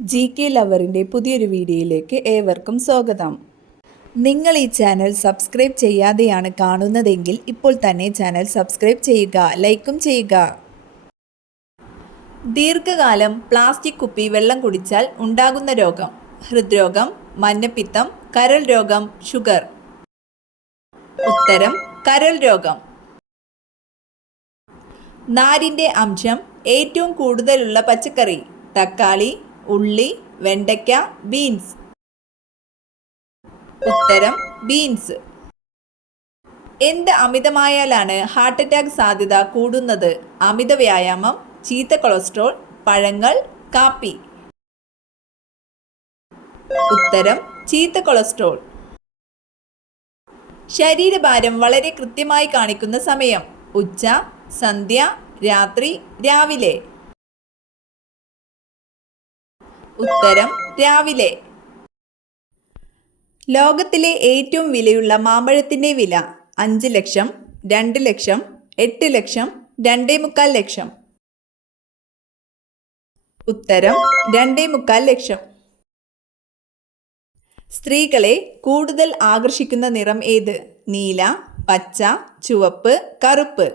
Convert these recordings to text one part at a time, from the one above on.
GK ലവറിൻ്റെ പുതിയൊരു വീഡിയോയിലേക്ക് ഏവർക്കും സ്വാഗതം. നിങ്ങൾ ഈ ചാനൽ സബ്സ്ക്രൈബ് ചെയ്യാതെയാണ് കാണുന്നതെങ്കിൽ ഇപ്പോൾ തന്നെ ചാനൽ സബ്സ്ക്രൈബ് ചെയ്യുക, ലൈക്കും ചെയ്യുക. ദീർഘകാലം പ്ലാസ്റ്റിക് കുപ്പി വെള്ളം കുടിച്ചാൽ ഉണ്ടാകുന്ന രോഗം: ഹൃദ്രോഗം, മഞ്ഞപ്പിത്തം, കരൾ രോഗം, ഷുഗർ. ഉത്തരം കരൾ രോഗം. നാരിൻ്റെ അംശം ഏറ്റവും കൂടുതലുള്ള പച്ചക്കറി: തക്കാളി, ഉള്ളി, വെണ്ടയ്ക്ക, ബീൻസ്. ഉത്തരം ബീൻസ്. എന്ത് അമിതമായാലാണ് ഹാർട്ട് അറ്റാക്ക് സാധ്യത കൂടുന്നത്? അമിത വ്യായാമം, ചീത്ത കൊളസ്ട്രോൾ, പഴങ്ങൾ, കാപ്പി. ഉത്തരം ചീത്ത കൊളസ്ട്രോൾ. ശരീരഭാരം വളരെ കൃത്യമായി കാണിക്കുന്ന സമയം: ഉച്ച, സന്ധ്യ, രാത്രി, രാവിലെ. ഉത്തരം രാവിലെ. ലോകത്തിലെ ഏറ്റവും വിലയുള്ള മാമ്പഴത്തിൻ്റെ വില: 5 ലക്ഷം, 2 ലക്ഷം, 8 ലക്ഷം, 2.25 ലക്ഷം. ഉത്തരം 2.25 ലക്ഷം. സ്ത്രീകളെ കൂടുതൽ ആകർഷിക്കുന്ന നിറം ഏത്? നീല, പച്ച, ചുവപ്പ്, കറുപ്പ്.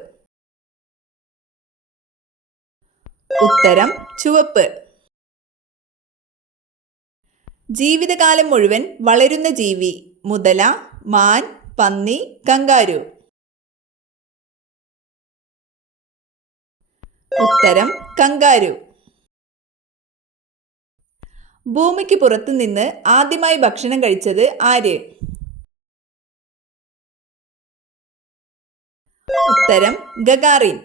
ഉത്തരം ചുവപ്പ്. ജീവിതകാലം മുഴുവൻ വളരുന്ന ജീവി: മുതല, മാൻ, പന്നി, കങ്കാരു. ഉത്തരം കങ്കാരു. ഭൂമിക്ക് പുറത്തു നിന്ന് ആദ്യമായി ഭക്ഷണം കഴിച്ചത് ആര്? ഉത്തരം ഗഗാറിൻ.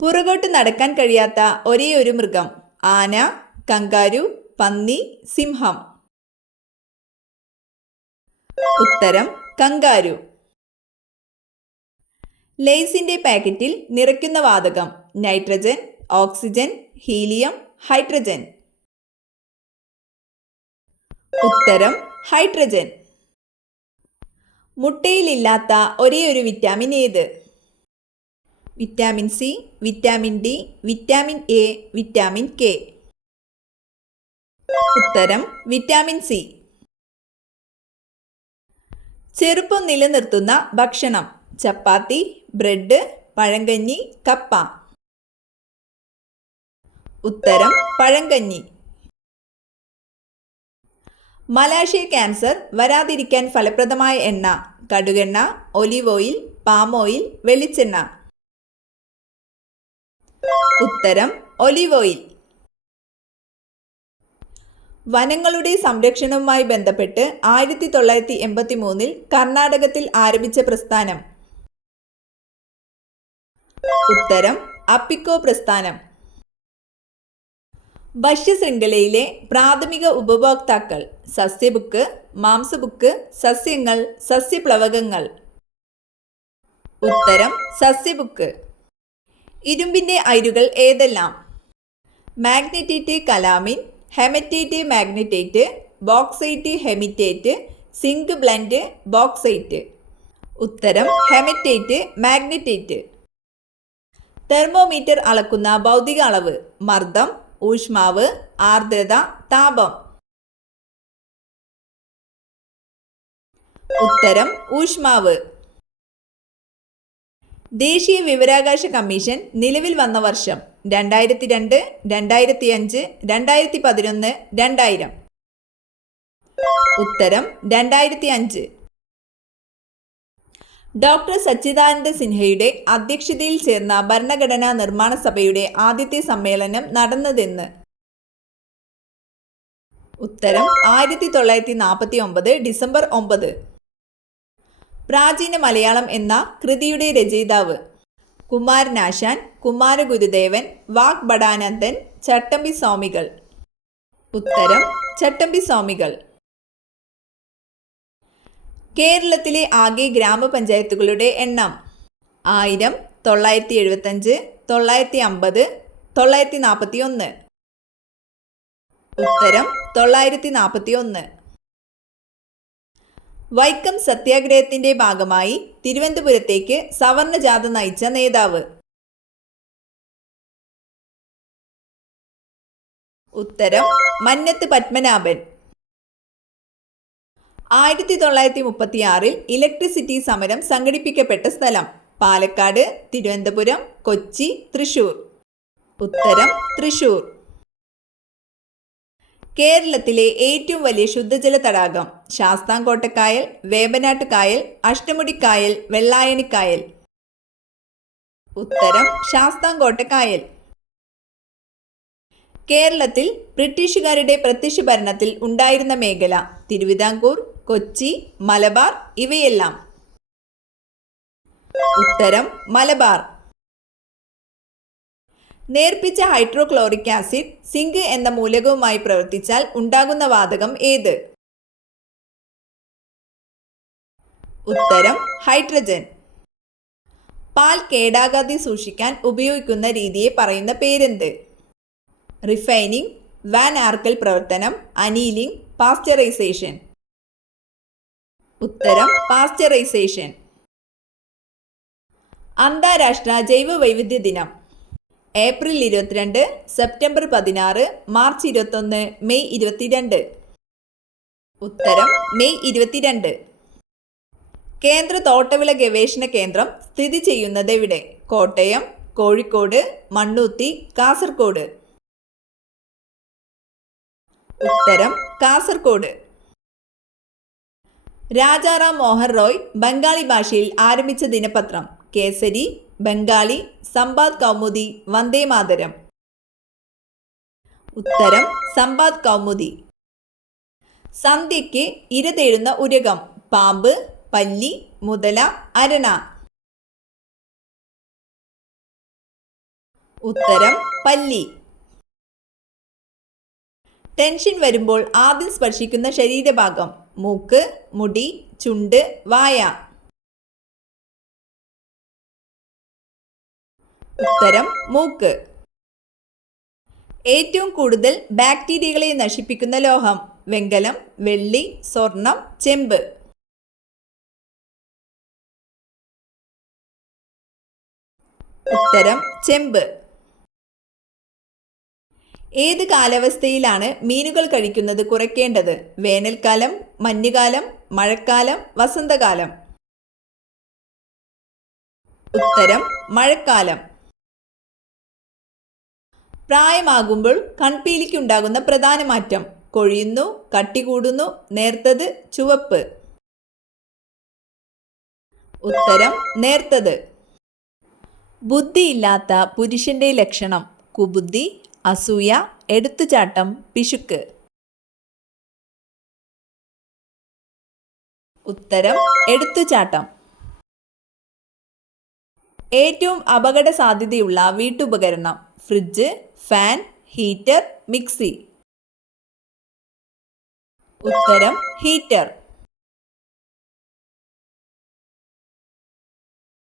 പുറകോട്ട് നടക്കാൻ കഴിയാത്ത ഒരേയൊരു മൃഗം: ആന, കങ്കാരു, പന്നി, സിംഹം. ഉത്തരം കങ്കാരു. ലേസിന്റെ പാക്കറ്റിൽ നിറയ്ക്കുന്ന വാതകം: നൈട്രജൻ, ഓക്സിജൻ, ഹീലിയം, ഹൈഡ്രജൻ. ഉത്തരം ഹൈഡ്രജൻ. മുട്ടയിലില്ലാത്ത ഒരേയൊരു വിറ്റാമിൻ ഏത്? Vitamin C, vitamin D, vitamin A, vitamin K. ഉത്തരം വിറ്റാമിൻ സി. ചെറുപ്പം നിലനിർത്തുന്ന ഭക്ഷണം: ചപ്പാത്തി, ബ്രെഡ്, പഴങ്കഞ്ഞി, കപ്പ. ഉത്തരം പഴങ്കഞ്ഞി. മലാശയ ക്യാൻസർ വരാതിരിക്കാൻ ഫലപ്രദമായ എണ്ണ: കടുകെണ്ണ, ഒലിവ് ഓയിൽ, പാം ഓയിൽ, വെളിച്ചെണ്ണ. ഉത്തരം ഒലിവ് ഓയിൽ. വനങ്ങളുടെ സംരക്ഷണവുമായി ബന്ധപ്പെട്ട് 1983 കർണാടകത്തിൽ ആരംഭിച്ച പ്രസ്ഥാനം: ഉത്തരം അപ്പിക്കോ പ്രസ്ഥാനം. ഭക്ഷ്യശൃംഖലയിലെ പ്രാഥമിക ഉപഭോക്താക്കൾ: സസ്യബുക്ക്, മാംസബുക്ക്, സസ്യങ്ങൾ, സസ്യപ്ലവകങ്ങൾ. ഉത്തരം സസ്യബുക്ക്. ഇരുമ്പിൻ്റെ അയിരുകൾ ഏതെല്ലാം? Magnetite, calamine, hematite, magnetite, bauxite, hematite, zinc blende, bauxite. ഉത്തരം ഹെമറ്റൈറ്റ്, മാഗ്നറ്റൈറ്റ്. തെർമോമീറ്റർ അളക്കുന്ന ഭൗതിക അളവ്: മർദ്ദം, ഊഷ്മാവ്, ആർദ്രത, താപം. ഉത്തരം ഊഷ്മാവ്. ദേശീയ വിവരാവകാശ കമ്മീഷൻ നിലവിൽ വന്ന വർഷം: 2002, 2005, 2011, 2000. ഉത്തരം 2005. ഡോക്ടർ സച്ചിദാനന്ദ സിൻഹയുടെ അധ്യക്ഷതയിൽ ചേർന്ന ഭരണഘടനാ നിർമ്മാണ സഭയുടെ ആദ്യത്തെ സമ്മേളനം നടന്നതെന്ന്? ഉത്തരം 1949 ഡിസംബർ 9. പ്രാചീന മലയാളം എന്ന കൃതിയുടെ രചയിതാവ്: കുമാരനാശാൻ, കുമാരഗുരുദേവൻ, വാഗ്ഭടാനന്ദൻ, ചട്ടമ്പി സ്വാമികൾ. ഉത്തരം ചട്ടമ്പി സ്വാമികൾ. കേരളത്തിലെ ആകെ ഗ്രാമപഞ്ചായത്തുകളുടെ എണ്ണം: 1000, 975, 950, 941. ഉത്തരം 941. വൈക്കം സത്യാഗ്രഹത്തിന്റെ ഭാഗമായി തിരുവനന്തപുരത്തേക്ക് സവർണ ജാഥ നയിച്ച നേതാവ്? ഉത്തരം മന്നത്ത് പത്മനാഭൻ. 1936 ഇലക്ട്രിസിറ്റി സമരം സംഘടിപ്പിക്കപ്പെട്ട സ്ഥലം? പാലക്കാട്, തിരുവനന്തപുരം, കൊച്ചി, തൃശൂർ. ഉത്തരം തൃശൂർ. കേരളത്തിലെ ഏറ്റവും വലിയ ശുദ്ധജല തടാകം? ശാസ്താംകോട്ടക്കായൽ, വേമ്പനാട്ട് കായൽ, അഷ്ടമുടിക്കായൽ, വെള്ളായണിക്കായൽ. ഉത്തരം ശാസ്താംകോട്ടക്കായൽ. കേരളത്തിൽ ബ്രിട്ടീഷുകാരുടെ പ്രത്യക്ഷ ഭരണത്തിൽ ഉണ്ടായിരുന്ന മേഖല? തിരുവിതാംകൂർ, കൊച്ചി, മലബാർ, ഇവയെല്ലാം. ഉത്തരം മലബാർ. നേർപ്പിച്ച ഹൈഡ്രോക്ലോറിക് ആസിഡ് സിങ്ക് എന്ന മൂലകവുമായി പ്രവർത്തിച്ചാൽ ഉണ്ടാകുന്ന വാതകം ഏത്? ഉത്തരം ഹൈഡ്രജൻ. പാൽ കേടാകാതെ സൂക്ഷിക്കാൻ ഉപയോഗിക്കുന്ന രീതിയെ പറയുന്ന പേരെന്ത്? റിഫൈനിങ്, വാൻ ആർക്കൽ പ്രവർത്തനം, അനീലിംഗ്, പാസ്ചറൈസേഷൻ. ഉത്തരം പാസ്ചറൈസേഷൻ. അന്താരാഷ്ട്ര ജൈവ വൈവിധ്യ ദിനം? April 22, September 16, March 21, May 22. ഉത്തരം മെയ് 22. കേന്ദ്ര തോട്ടവിള ഗവേഷണ കേന്ദ്രം സ്ഥിതി ചെയ്യുന്നത് എവിടെ? കോട്ടയം, കോഴിക്കോട്, മണ്ണുത്തി, കാസർഗോഡ്. ഉത്തരം കാസർഗോഡ്. രാജാറാം മോഹൻ റോയ് ബംഗാളി ഭാഷയിൽ ആരംഭിച്ച ദിനപത്രം? കേസരി, ബംഗാളി, സമ്പാദ് കൗമുദി, വന്ദേ മാതരം. ഉത്തരം സമ്പാദ് കൗമുദി. സന്ധ്യയ്ക്ക് ഇര തേടുന്ന ഉരകം? പാമ്പ്, പല്ലി, മുതല, അരണ. ഉത്തരം പല്ലി. ടെൻഷൻ വരുമ്പോൾ ആദ്യം സ്പർശിക്കുന്ന ശരീരഭാഗം? മൂക്ക്, മുടി, ചുണ്ട്, വായ. ഉത്തരം മൂക്ക്. ഏറ്റവും കൂടുതൽ ബാക്ടീരിയകളെ നശിപ്പിക്കുന്ന ലോഹം? വെങ്കലം, വെള്ളി, സ്വർണം, ചെമ്പ്. ഉത്തരം ചെമ്പ്. ഏത് കാലാവസ്ഥയിലാണ് മീനുകൾ കഴിക്കുന്നത് കുറയ്ക്കേണ്ടത്? വേനൽക്കാലം, മഞ്ഞുകാലം, മഴക്കാലം, വസന്തകാലം. ഉത്തരം മഴക്കാലം. പ്രായമാകുമ്പോൾ കൺപീലിക്കുണ്ടാകുന്ന പ്രധാന മാറ്റം? കൊഴിയുന്നു, കട്ടി കൂടുന്നു, നേർത്തത്, ചുവപ്പ്. ഉത്തരം നേർത്തത്. ബുദ്ധിയില്ലാത്ത പുരുഷന്റെ ലക്ഷണം? കുബുദ്ധി, അസൂയ, എടുത്തുചാട്ടം, പിശുക്ക്. ഉത്തരം എടുത്തുചാട്ടം. ഏറ്റവും അപകട സാധ്യതയുള്ള വീട്ടുപകരണം? Fridge, fan, heater, mixie. ഉത്തരം ഹീറ്റർ.